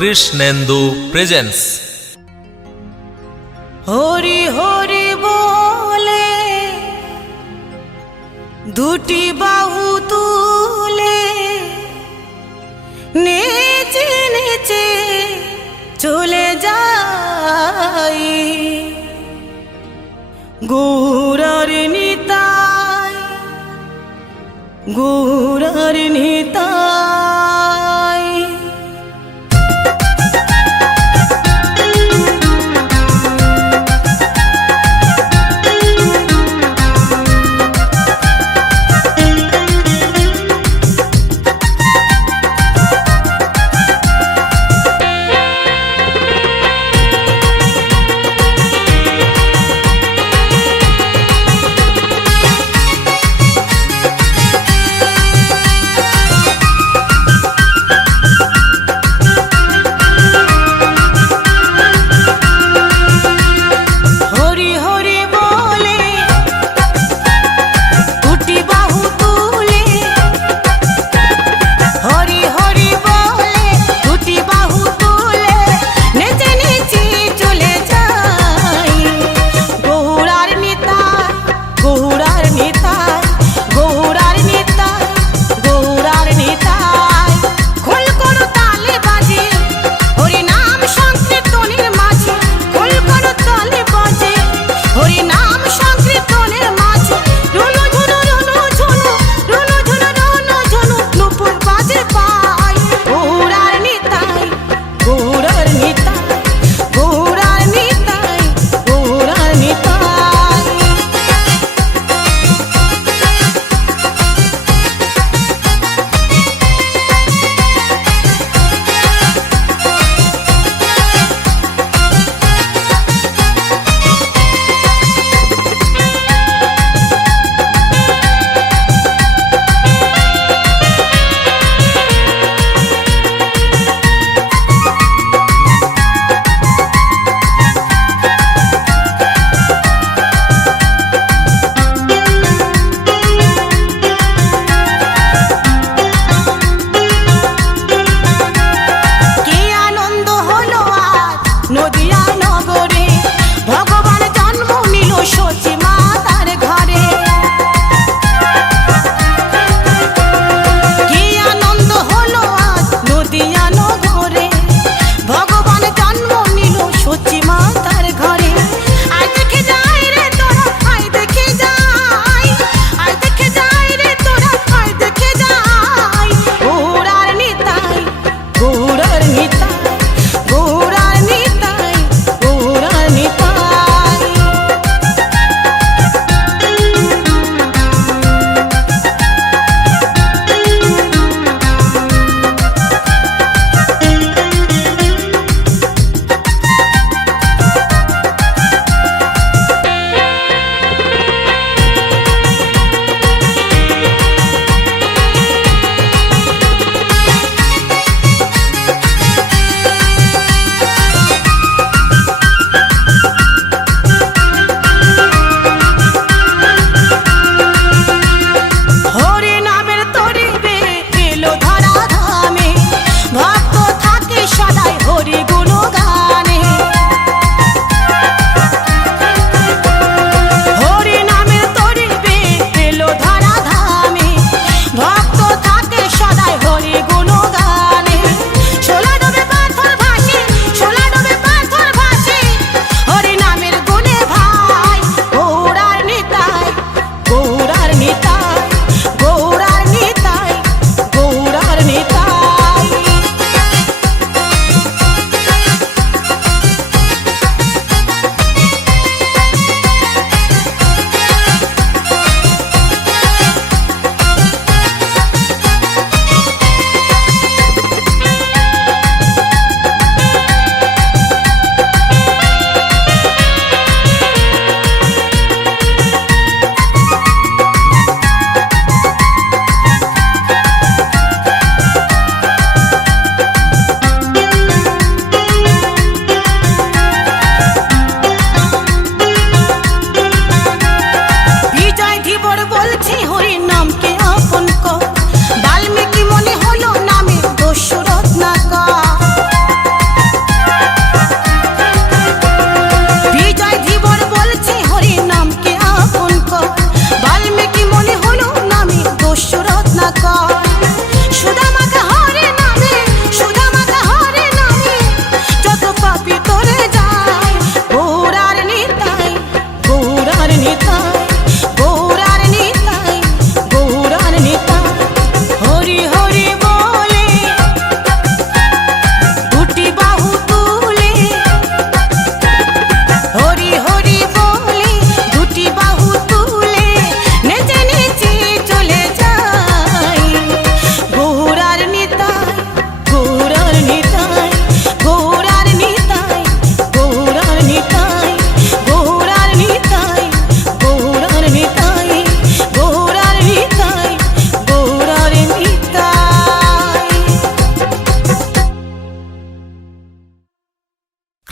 Krishnendu presence. Hari Hari বলে দুটি বাহু তুলে নেচে নেচে চলে যাই, গৌরার নিতাই, গৌরার নিতাই।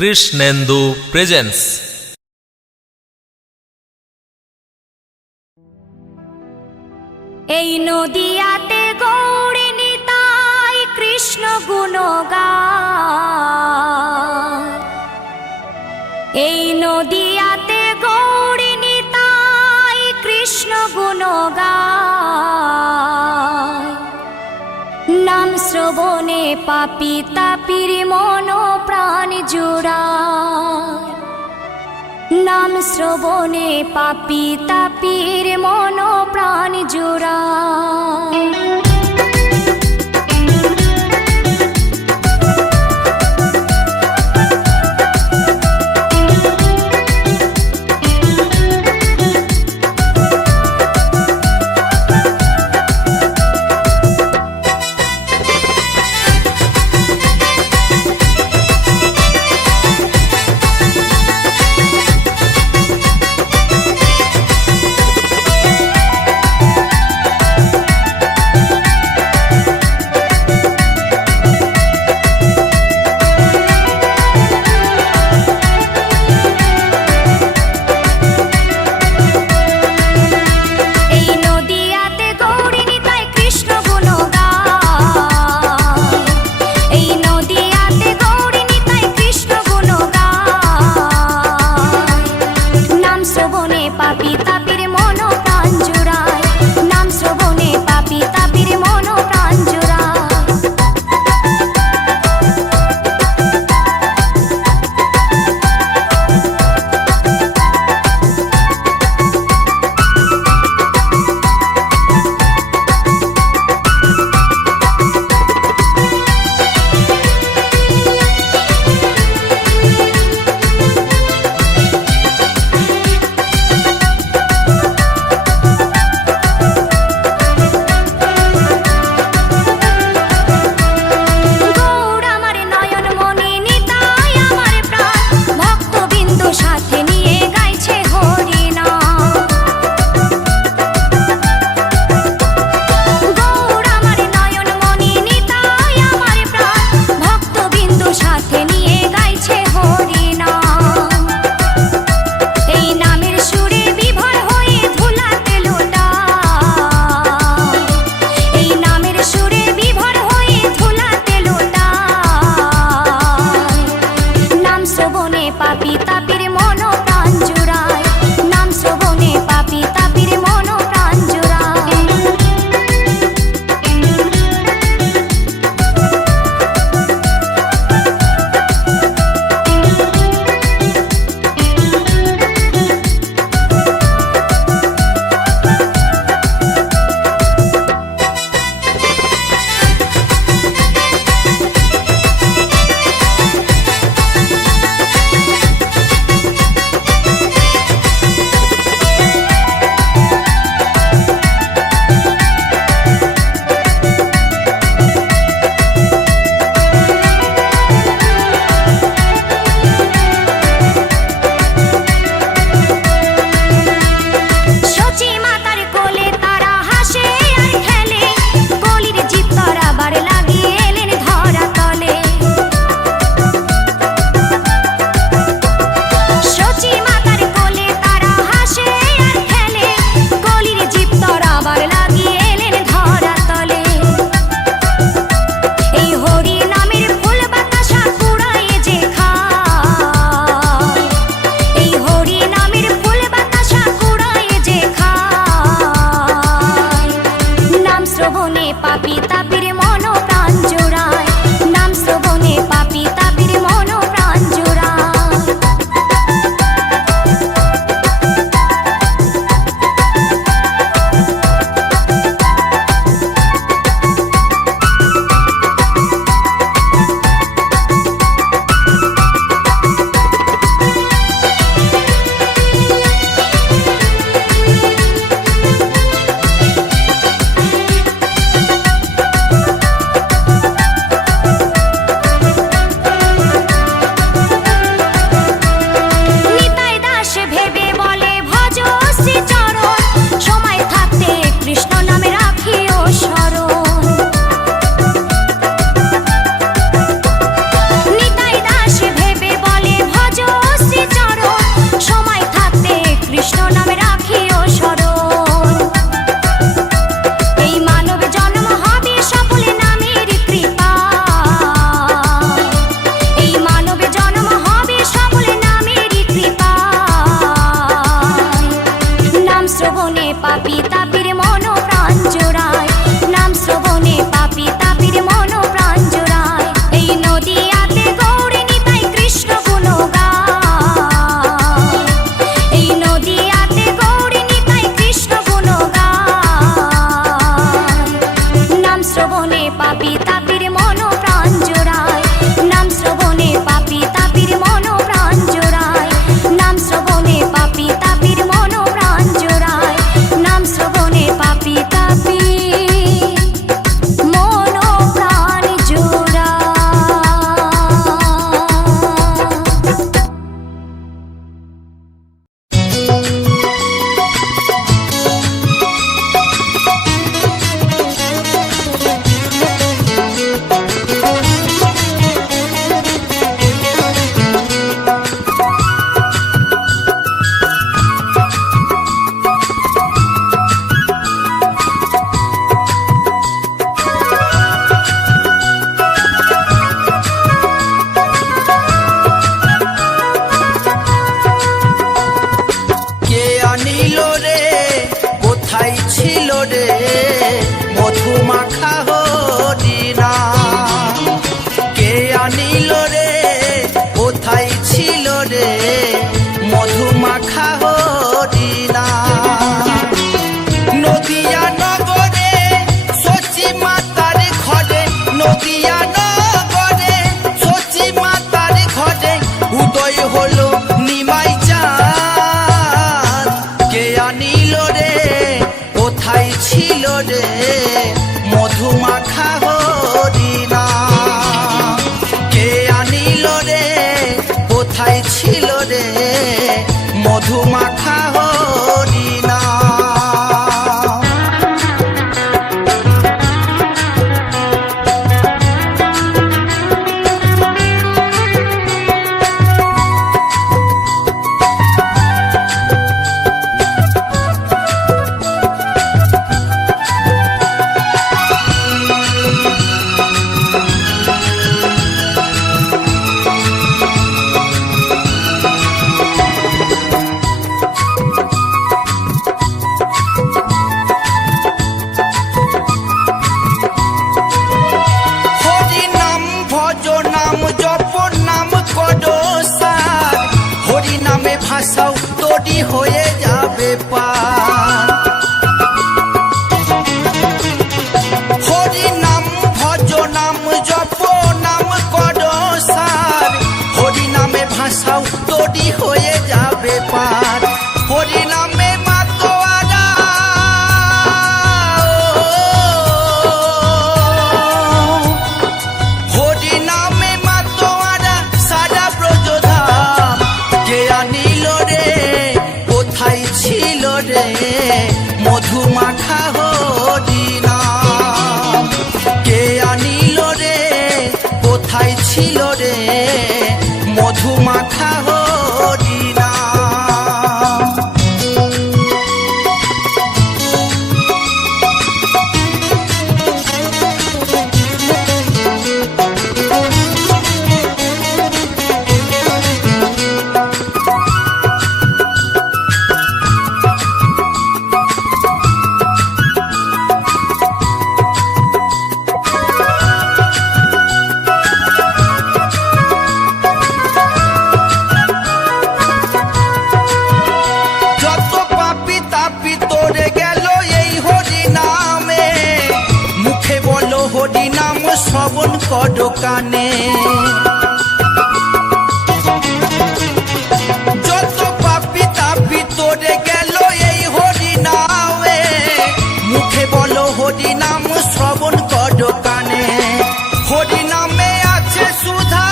কৃষ্ণেন্দু প্রেজেন্স। এই নদিয়াতে গৌরী নিতাই কৃষ্ণ গুণগান। এই নদিয়াতে গৌরী নিতাই কৃষ্ণ গুণগান। নাম শ্রবণে পাপি তাপির মন প্রাণ জুড়ায়। নাম শ্রবণে পাপি তাপির মন প্রাণ জুড়ায়। শ্রবণে পাপি তাপির মন প্রাণ জোড়ায়, নাম শ্রবণে পাপি তাপির মন প্রাণ জোড়ায়। এই নদিয়াতে গৌরী নিতাই কৃষ্ণ গুণ গায়, এই নদিয়াতে গৌরী নিতাই কৃষ্ণ গুণ গায়। নাম শ্রবণে পাপি তাপির মন প্রাণ জোড়ায়, নাম শ্রবণে পাপি তাপির মন প্রাণ জোড়ায়, নাম শ্রবণে পাপি তাপির মন প্রাণ জোড়ায়, নাম শ্রবণে পাপি তাপি মন প্রাণ জোড়ায়। কে আনিল রে কোথায় ছিল রে মধুমাখা হরিণা, কে আনিল রে কোথায় ছিল রে মধুমাখা হরিণা। নদিয়া নগরে সচি মাতার ঘরে, নদিয়া নগরে সচি মাতার ঘরে উদয় হলো নিমাই চাঁদ। কে আনিল রে কোথায় ছিল রে মধুমাখা হরিণা, কে আনিল রে কোথায় ছিল রে মধুমাখা হরিণা। হরি নাম ভজ নাম জপ নাম করো সার, হরি নামে ভাষাও তোরি হয়ে যাবে পার। হরি নাম ভজ নাম জপ নাম করো সার, হরি নামে ভাষাও তোরি হয়ে যাবে পার। হরি নামে মাতোয়ারা হরি নামে মাতোয়ারা সারা ব্রজধাম। কে আনিল রে কোথায় ছিল রে মধুমাখা হরিণা, কে আনিল রে কোথায় ছিল রে মধুমাখা হরিণা। যত পাপি তাপি তোরে গেল এই হরি নামে, মুখে বলো হরি নাম শ্রবণ করো কানে। যত পাপি তাপি তোরে গেল এই হরি নামে, মুখে বলো হরি নাম শ্রবণ করো কানে। হরি নামে আছে সুধা,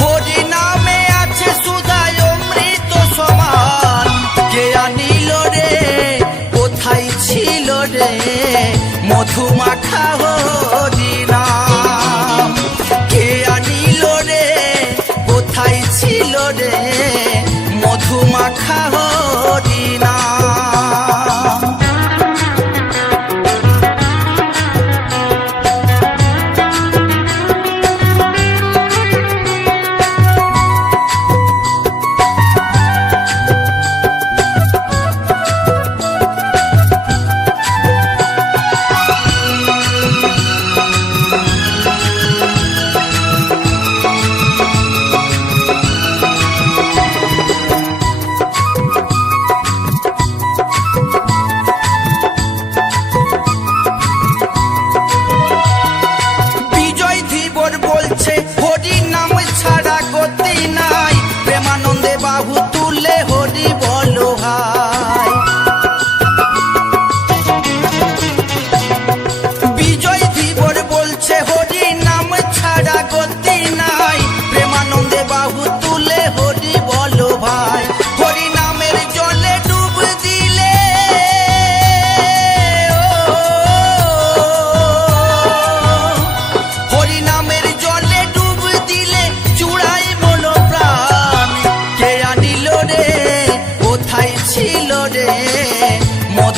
হরি নামে আছে সুধা অমৃত সমান। কে আনিল রে কোথায় ছিল রে মধুমাখা হরিণা, কে আনিল রে কোথায় ছিল রে মধুমাখা হরিণা।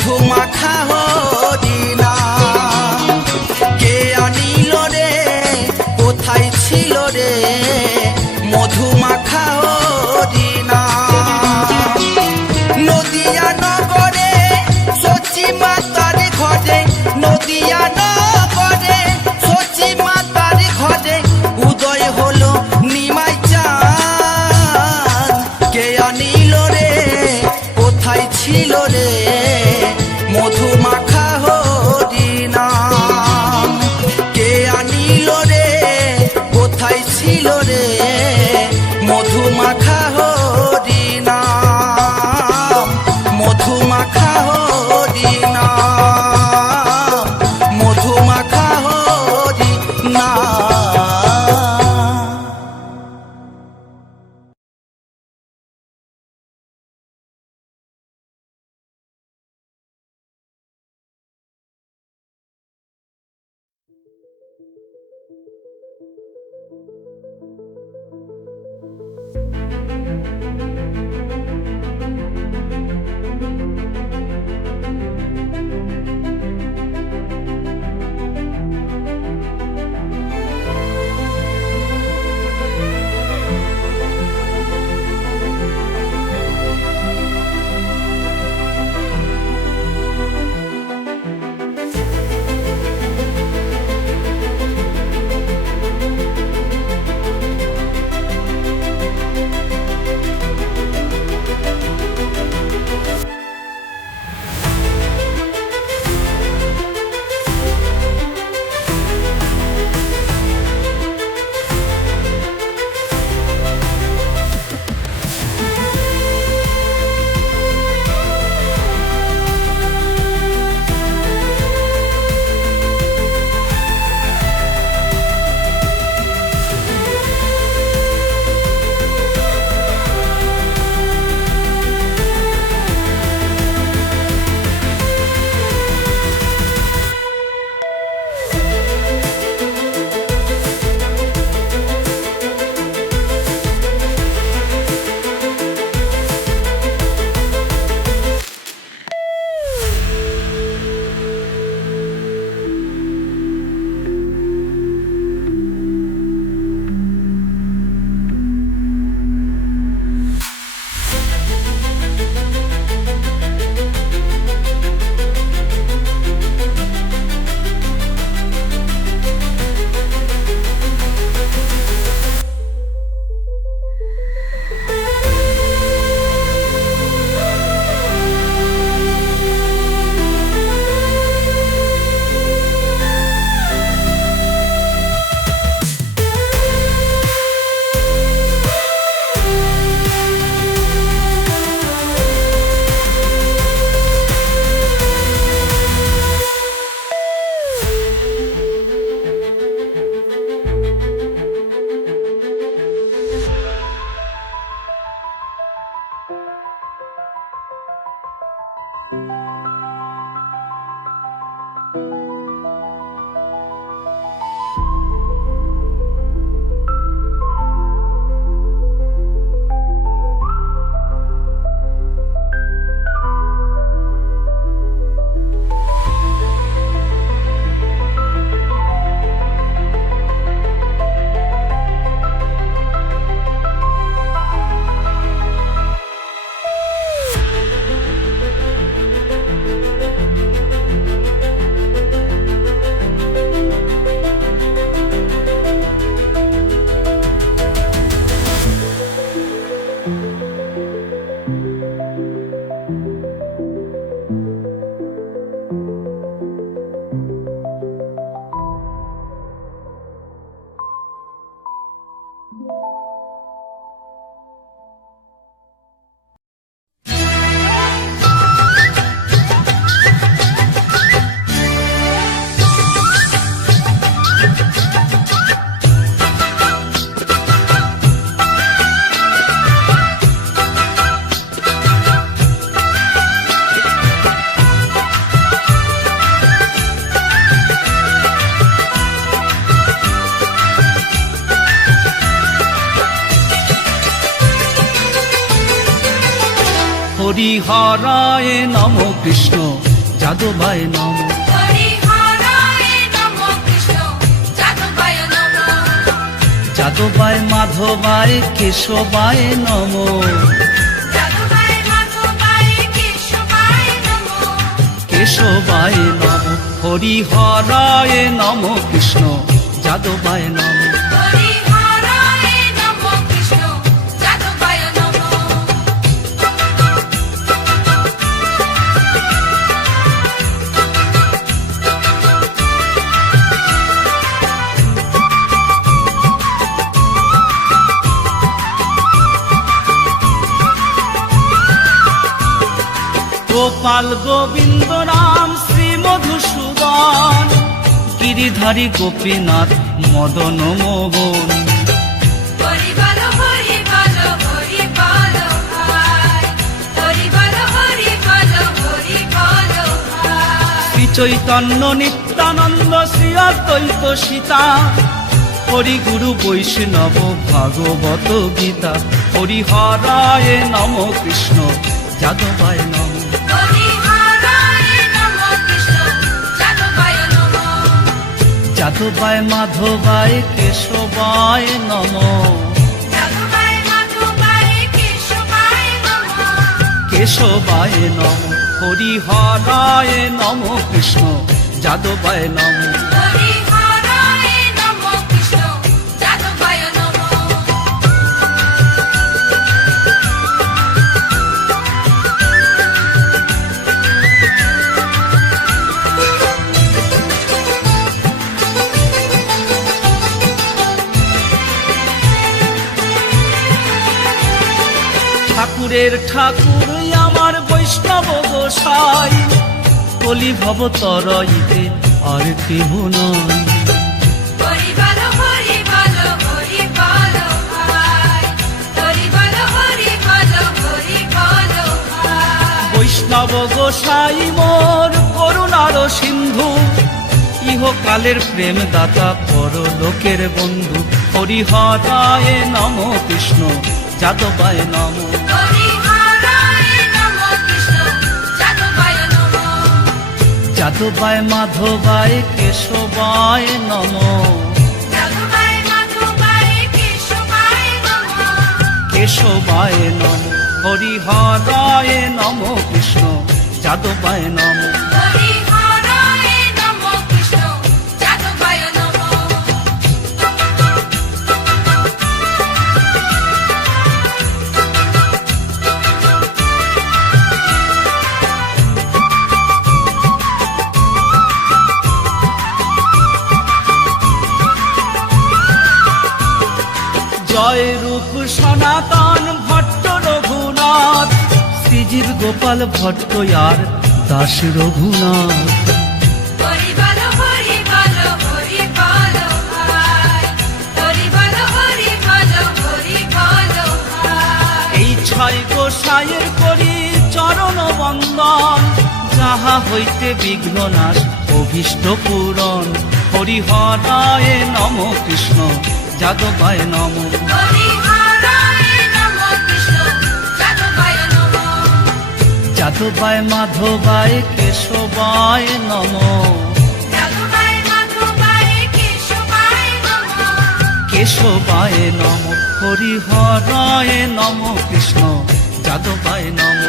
মধু মাখা হরিনাম। কে আনিল রে কোথায় ছিল রে মধু মাখা হরিনাম। নদিয়া নগরে সচি মাতার ঘরে, নদিয়া নগরে সচি মাতার ঘরে উদয় হলো নিমাই চাঁদ। কে আনিল রে কোথায় ছিল রে মধু মাখা হরিনাম। কে আনিল রে কোথায় ছিল রে মধু মাখা হরিনাম। মধু মাখা হরিনাম, মধু মাখা হরিনাম। হরি হরায় নম কৃষ্ণ যাদবায় নম। যাদবায় মাধবায় কেশবায় নম। কেশবায় নম। হরিহরায় নম কৃষ্ণ যাদবায় নম। গোপাল গোবিন্দ রাম শ্রী মধুসূদন, গিরিধারী গোপীনাথ মদন মোহন। শ্রী চৈতন্য নিত্যানন্দ শ্রী অদ্বৈত সীতা, হরি গুরু বৈষ্ণব ভাগবত গীতা। হরিহরায় নম কৃষ্ণ যাদবায় নম। যাদবায় মাধবায় কেশবায় নম। কেশবায় নম। হরিহরায় নম কৃষ্ণ যাদবায় নম। ঠাকুরের ঠাকুর আমার বৈষ্ণব গোসাই, কলি ভব তরইতে আর কেহ নয়। বৈষ্ণব গোসাই মোর করুণার সিন্ধু, ইহকালের প্রেম দাতা পরলোকের বন্ধু। হরিহরায় নম কৃষ্ণ যাদবায় নম। যাদবায় মাধবায় কেশবায় নম। কেশবায় নম। হরিহরায় নম কৃষ্ণ যাদবায় নম। জয় রূপ সনাতন ভট্ট রঘুনাথ, শ্রীজীব গোপাল ভট্ট আর দাস রঘুনাথ। এই ছয় গোসাইয়ের করি চরণ বন্দন, যাহা হইতে বিঘ্ন নাশ অভীষ্ট পূরণ। হরিহরায় নম কৃষ্ণ যাদবায় নম। যাদবায় মাধবায় কেশবায় নম। কেশবায় নম। হরিহরায় নম কৃষ্ণ যাদবায় নম।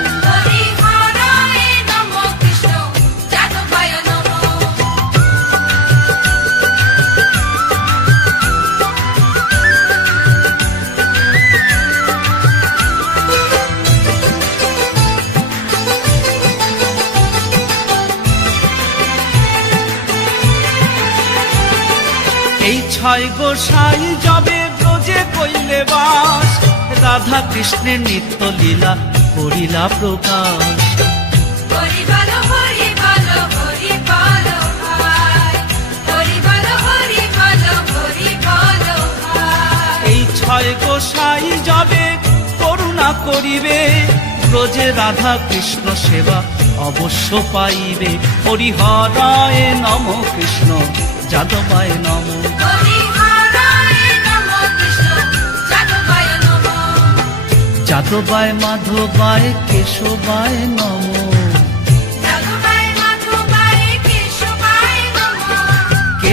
এই ছয় গোসাই যাবে ব্রজে কইলে বাস, রাধা কৃষ্ণের নিত্য লীলা করিলা প্রকাশ। এই ছয় গোসাই যাবে করুণা করিবে, ব্রজে রাধা কৃষ্ণ সেবা অবশ্য পাইবে। হরিহরায় নম কৃষ্ণ যাদবায় নম। যাদবায় মাধবায় কেশবায় নম।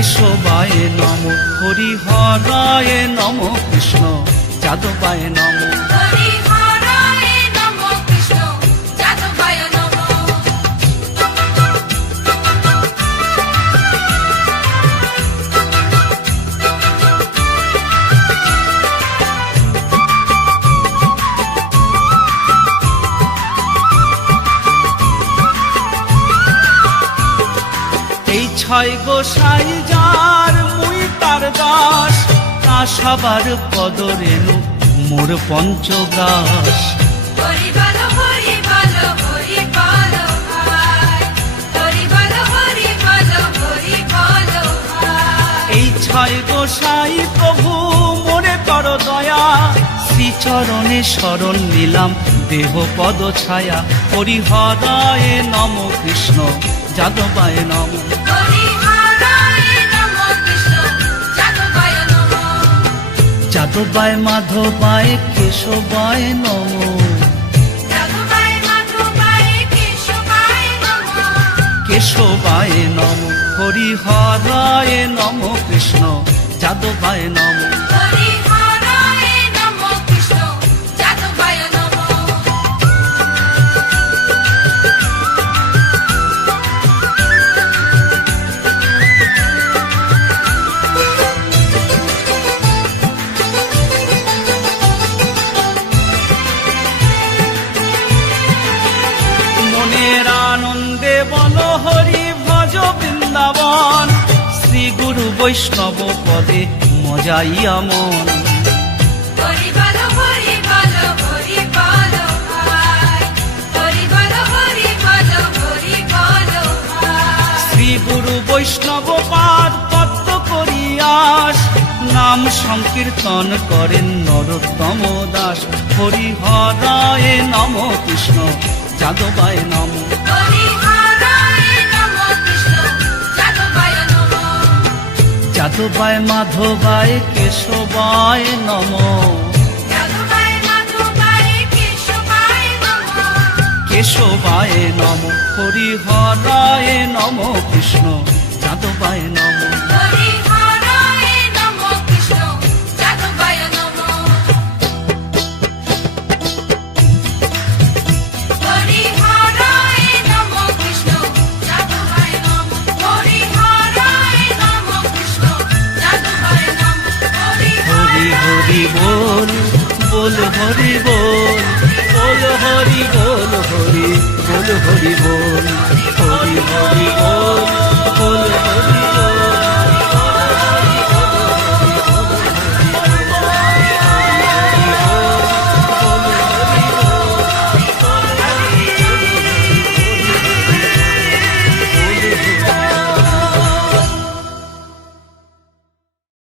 কেশবায় নম, হরি হরায় নম, কৃষ্ণ যাদবায় নম। হরি হরায় নমঃ কৃষ্ণ যাদবায় নমঃ। এই ছয় গোসাই যার মুই তার দাস, তা সবার পদ রেণু মোর পঞ্চগ্রাস। হরি বলো হরি বলো হরি বলো ভাই, হরি বলো হরি বলো হরি বলো ভাই। এই ছয় গোসাই প্রভু মোরে কর দয়া, শ্রীচরণে শরণ নিলাম দেহ পদ ছায়া। হরি হরায় নম, কৃষ্ণ যাদবায় নম। হরি হরায় নমঃ কৃষ্ণ যাদবায় নমঃ। যাদবায় মাধবায় কেশবায় নম। যাদবায় মাধবায় কেশবায় নমঃ। কেশবায় নম, হরি হরায় নম, কৃষ্ণ যাদবায় নম। হরি হরায় নমঃ কৃষ্ণ যাদবায় নমঃ। মনের আনন্দে বল হরি ভজ বৃন্দাবন, শ্রী গুরু বৈষ্ণব পদে মজাইয়া মন। হরি বলো হরি বলো হরি বলো ভাই, হরি বলো হরি বলো হরি বলো ভাই। শ্রী গুরু বৈষ্ণব পাদ পদ্ম করিয়াস, নাম সংকীর্তন করেন নরোত্তম দাস। হরি হরায় নম, কৃষ্ণ যাদবায় নম। হরি হরায় নমঃ কৃষ্ণ যাদবায় নমঃ। যাদবায় মাধবায় কেশবায় নম। যাদবায় মাধবায় কেশবায় নমঃ। কেশবায় নম, হরি হরায় নম, কৃষ্ণ যাদবায় নম। হরি হরায় নমঃ কৃষ্ণ যাদবায় নমঃ। হরি হরায় নমঃ কৃষ্ণ যাদবায় নমঃ। হরি হরায় নমঃ কৃষ্ণ যাদবায় নমঃ। হরি হরি হরি বল, বল হরি বল, বল হরি বল, হরি বল হরি বল, হরি হরি বল।